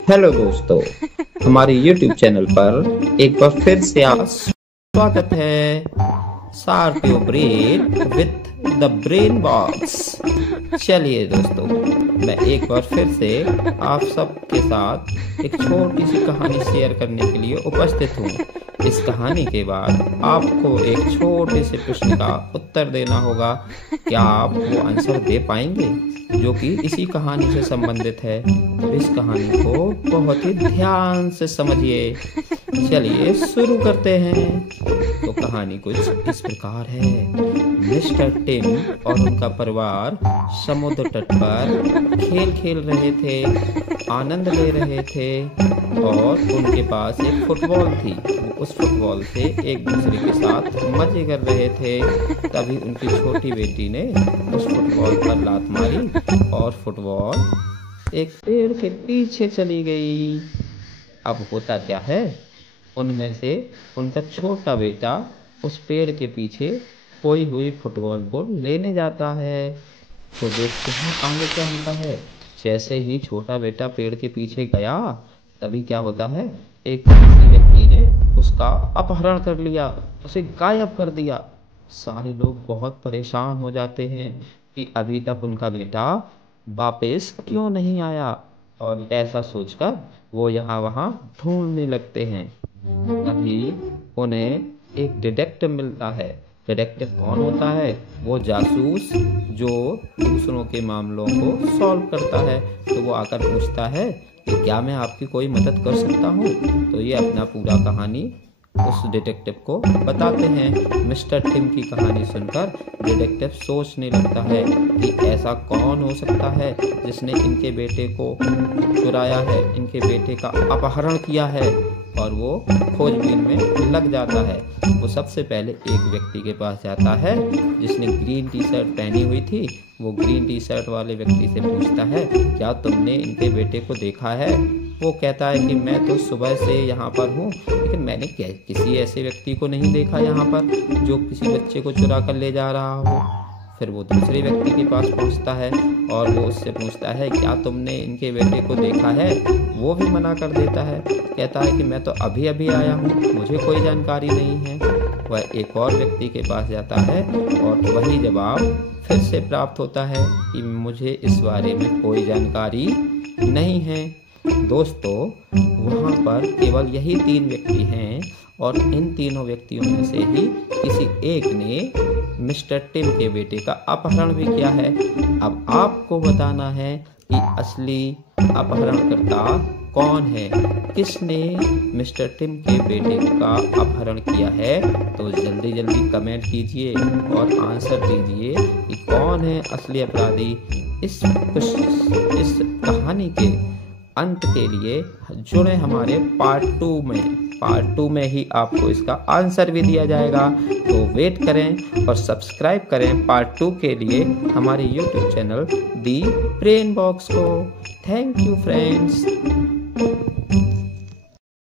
Hello दोस्तों, हमारे YouTube channel पर एक बार फिर से आप स्वागत है। Sharp your brain with the brain box. चलिए दोस्तों, मैं एक बार फिर से आप सबके साथ एक छोटी सी कहानी शेयर करने के लिए उपस्थित हूँ। इस कहानी के बाद आपको एक छोटे से प्रश्न का उत्तर देना होगा। क्या आप वो आंसर दे पाएंगे जो कि इसी कहानी से संबंधित है? तो इस कहानी को बहुत ही ध्यान से समझिए। चलिए शुरू करते हैं। तो कहानी कुछ इस प्रकार है। मिस्टर टिम और उनका परिवार समुद्र तट पर खेल खेल रहे थे, आनंद ले रहे थे और उनके पास एक फुटबॉल थी। वो उस फुटबॉल से एक दूसरे के साथ मजे कर रहे थे। तभी उनकी छोटी बेटी ने उस फुटबॉल पर लात मारी और फुटबॉल एक पेड़ के पीछे चली गई। अब होता क्या है, उनमें से उनका छोटा बेटा उस पेड़ के पीछे खोई हुई फुटबॉल को लेने जाता है। तो देखते हैं आगे क्या होता है। जैसे ही छोटा बेटा पेड़ के पीछे गया, तभी क्या होता है, एक किसी व्यक्ति ने उसका अपहरण कर लिया, उसे गायब कर दिया। सारे लोग बहुत परेशान हो जाते हैं कि अभी तक उनका बेटा वापस क्यों नहीं आया, और ऐसा सोचकर वो यहाँ वहाँ ढूंढने लगते हैं। तभी उन्हें एक डिटेक्टिव मिलता है। डिटेक्टिव कौन होता है? वो जासूस जो दूसरों के मामलों को सॉल्व करता है। तो वो आकर पूछता है कि क्या मैं आपकी कोई मदद कर सकता हूँ? तो ये अपना पूरा कहानी उस डिटेक्टिव को बताते हैं। मिस्टर टिम की कहानी सुनकर डिटेक्टिव सोचने लगता है कि ऐसा कौन हो सकता है जिसने इनके बेटे को चुराया है, इनके बेटे का अपहरण किया है। और वो खोजबीन में लग जाता है। वो सबसे पहले एक व्यक्ति के पास जाता है जिसने ग्रीन टी शर्ट पहनी हुई थी। वो ग्रीन टी शर्ट वाले व्यक्ति से पूछता है, क्या तुमने इनके बेटे को देखा है? वो कहता है कि मैं तो सुबह से यहाँ पर हूँ, लेकिन मैंने किसी ऐसे व्यक्ति को नहीं देखा यहाँ पर जो किसी बच्चे को चुरा कर ले जा रहा हो। फिर वो दूसरे व्यक्ति के पास पहुँचता है और वो उससे पूछता है, क्या तुमने इनके बेटे को देखा है? वो भी मना कर देता है, कहता है कि मैं तो अभी अभी आया हूँ, मुझे कोई जानकारी नहीं है। वह एक और व्यक्ति के पास जाता है और वही जवाब फिर से प्राप्त होता है कि मुझे इस बारे में कोई जानकारी नहीं है। दोस्तों, वहाँ पर केवल यही 3 व्यक्ति हैं और इन तीनों व्यक्तियों में से ही किसी एक ने मिस्टर टिम के बेटे का अपहरण भी किया है। अब आपको बताना है कि असली अपहरणकर्ता कौन है, किसने मिस्टर टिम के बेटे का अपहरण किया है। तो जल्दी जल्दी कमेंट कीजिए और आंसर दीजिए कि कौन है असली अपराधी। इस कहानी के अंत के लिए जुड़े हमारे पार्ट 2 में ही आपको इसका आंसर भी दिया जाएगा। तो वेट करें और सब्सक्राइब करें पार्ट 2 के लिए हमारे YouTube channel the brain box को। Thank you friends.